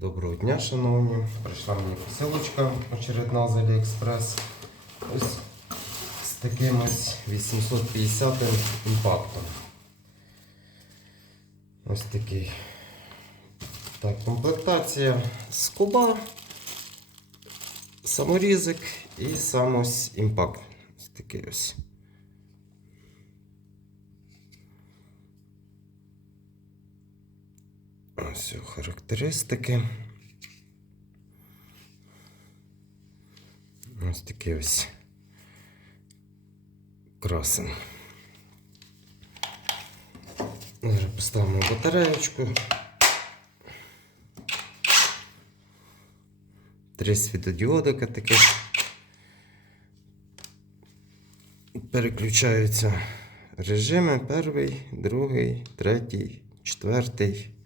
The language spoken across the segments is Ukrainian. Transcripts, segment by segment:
Доброго дня, шановні. Прийшла мені посилочка очередна з Aliexpress. Ось з таким ось 850 імпактом. Ось такий. Так, комплектація скоба, саморізик і сам ось імпакт. Ось такий ось. Ось характеристики. Ось такий ось красен. Зараз поставимо батареєчку. Три світодіодика таких. Переключаються режими перший, другий, третій, четвертий.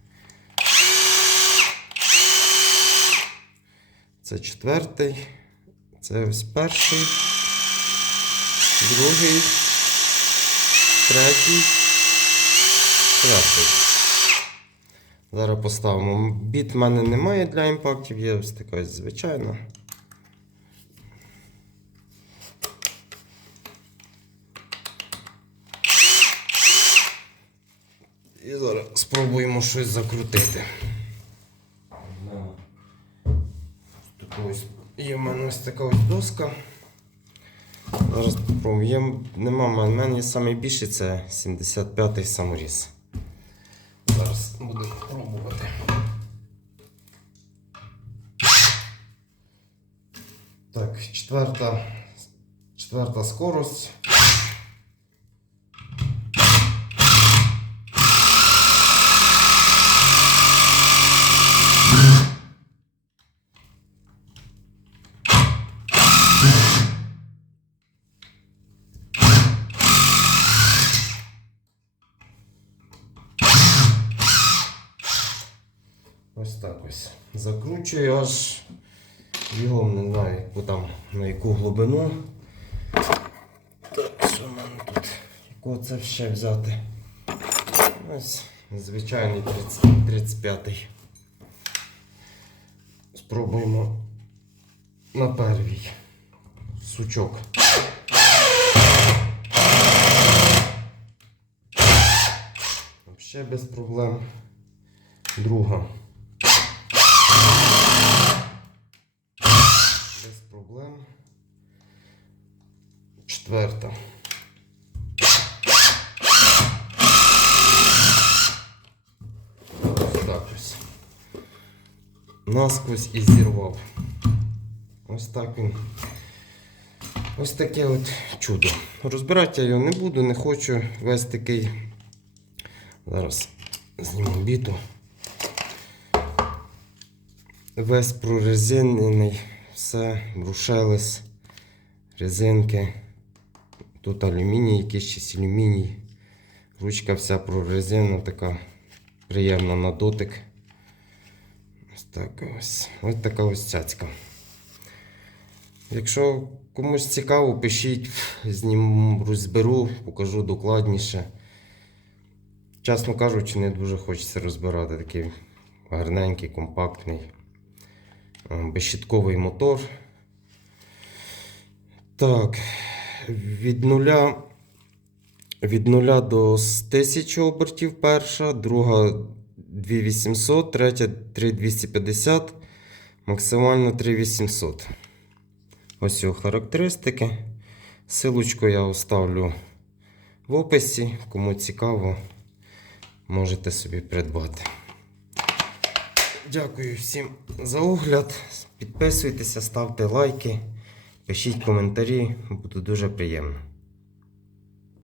Це четвертий, це ось перший, другий, третій, четвертий. Зараз поставимо. Біт в мене немає для імпактів, є ось така ось звичайна. І зараз спробуємо щось закрутити. Ось є в мене ось така ось доска. Зараз. Є, нема, в мене- найбільший це 75-й саморіз. Зараз буду пробувати. Так, четверта, четверта скорость. Ось так ось. Закручую аж його не знаю, яку там, на яку глибину. Так, що в мене тут? Якого це ще взяти? Ось звичайний 35-й. Спробуємо на первій. Сучок. Взагалі без проблем. Друга. Четверта. Ось так ось. Насквозь і зірвав. Ось так він. Ось таке от чудо. Розбирати я його не буду, не хочу. Весь такий. Зараз зніму біту. Весь прорезинений, все, брушелес, резинки. Тут алюміній, якийсь щось алюміній. Ручка вся прорезинена, така приємна на дотик. Ось так ось. Ось така ось цяцька. Якщо комусь цікаво, пишіть, зніму, розберу, покажу докладніше. Чесно кажучи, не дуже хочеться розбирати такий гарненький, компактний, безщітковий мотор. Так, від нуля, від нуля до 1000 обертів перша, друга 2800, третя 3250, максимально 3800. Ось його характеристики. Силочку я оставлю в описі. Кому цікаво, можете собі придбати. Дякую всім за огляд. Підписуйтеся, ставте лайки, пишіть коментарі, буде дуже приємно.